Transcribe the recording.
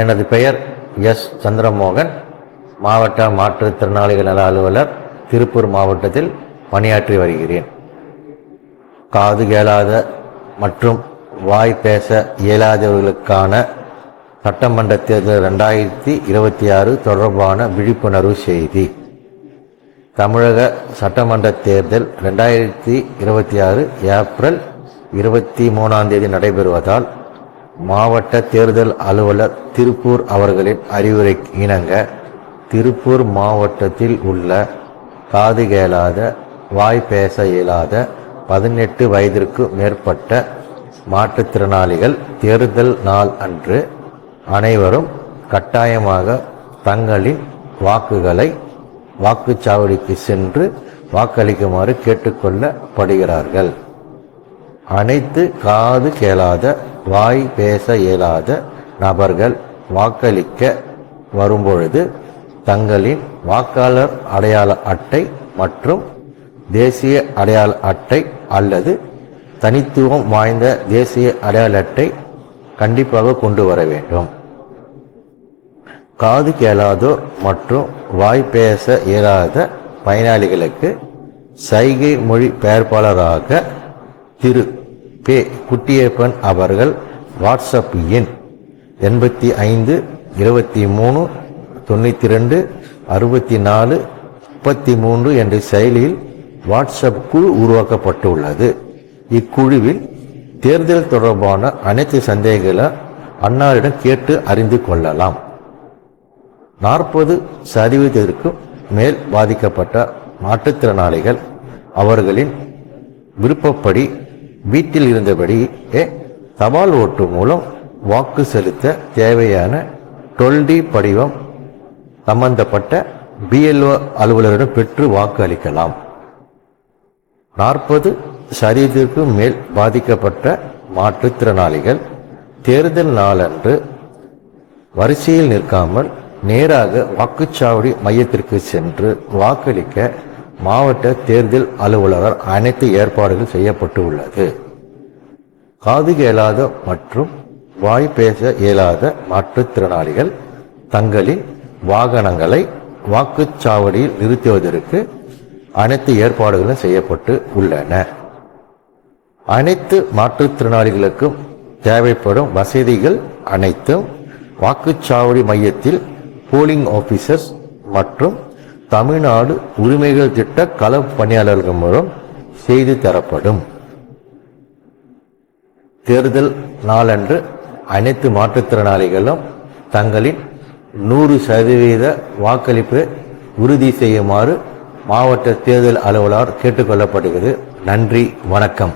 எனது பெயர் எஸ். சந்திரமோகன், மாவட்ட மாற்றுத்திறனாளிகள் நல அலுவலர், திருப்பூர் மாவட்டத்தில் பணியாற்றி வருகிறேன். காது கேளாத மற்றும் வாய் பேச இயலாதவர்களுக்கான சட்டமன்ற தேர்தல் 2026 தொடர்பான விழிப்புணர்வு செய்தி. தமிழக சட்டமன்ற தேர்தல் 2026 ஏப்ரல் 23 நடைபெறுவதால் மாவட்ட தேர்தல் அலுவலர் திருப்பூர் அவர்களின் அறிவுரை இணங்க திருப்பூர் மாவட்டத்தில் உள்ள காது கேளாத, வாய் பேச இயலாத 18 வயதிற்கு மேற்பட்ட மாற்றுத்திறனாளிகள் தேர்தல் நாள் அன்று அனைவரும் கட்டாயமாக தங்களின் வாக்குகளை வாக்குச்சாவடிக்கு சென்று வாக்களிக்குமாறு கேட்டுக்கொள்ளப்படுகிறார்கள். அனைத்து காது கேளாத, வாய் பேச இயலாத நபர்கள் வாக்களிக்க வரும்பொழுது தங்களின் வாக்காளர் அடையாள அட்டை மற்றும் தேசிய அடையாள அட்டை அல்லது தனித்துவம் வாய்ந்த தேசிய அடையாள அட்டை கண்டிப்பாக கொண்டு வர வேண்டும். காது கேளாதோர் மற்றும் வாய் பேச இயலாத பயனாளிகளுக்கு சைகை மொழி பெயர்ப்பாளராக திரு பே. குட்டியப்பன் அவர்கள் வாட்ஸ்அப் எண் 85 23 92 64 33 என்ற செயலியில் வாட்ஸ்அப் குழு உருவாக்கப்பட்டுள்ளது. இக்குழுவில் தேர்தல் தொடர்பான அனைத்து சந்தேகங்களை அன்னாரிடம் கேட்டு அறிந்து கொள்ளலாம். 40% மேல் பாதிக்கப்பட்ட மாற்றுத்திறனாளிகள் அவர்களின் விருப்பப்படி வீட்டில் இருந்தபடியே தபால் ஓட்டு மூலம் வாக்கு செலுத்த தேவையான 12D படிவம் சம்பந்தப்பட்ட BLO அலுவலரிடம் பெற்று வாக்கு அளிக்கலாம். 40% மேல் பாதிக்கப்பட்ட மாற்றுத்திறனாளிகள் தேர்தல் நாளன்று வரிசையில் நிற்காமல் நேராக வாக்குச்சாவடி மையத்திற்கு சென்று வாக்களிக்க மாவட்ட தேர்தல் அலுவலர் அனைத்து ஏற்பாடுகள் செய்யப்பட்டு உள்ளது. காது கேளாத மற்றும் வாய் பேச இயலாத மாற்றுத்திறனாளிகள் தங்களின் வாகனங்களை வாக்குச்சாவடியில் நிறுத்துவதற்கு அனைத்து ஏற்பாடுகளும் செய்யப்பட்டு உள்ளன. அனைத்து மாற்றுத்திறனாளிகளுக்கும் தேவைப்படும் வசதிகள் அனைத்தும் வாக்குச்சாவடி மையத்தில் போலிங் ஆபீசர்ஸ் மற்றும் தமிழ்நாடு உரிமைகள் திட்ட கள பணியாளர்கள் மூலம் செய்து தரப்படும். தேர்தல் நாளன்று அனைத்து மாற்றுத்திறனாளிகளும் தங்களின் 100% வாக்களிப்பு உறுதி செய்யுமாறு மாவட்ட தேர்தல் அலுவலர் கேட்டுக்கொள்ளப்படுகிறது. நன்றி, வணக்கம்.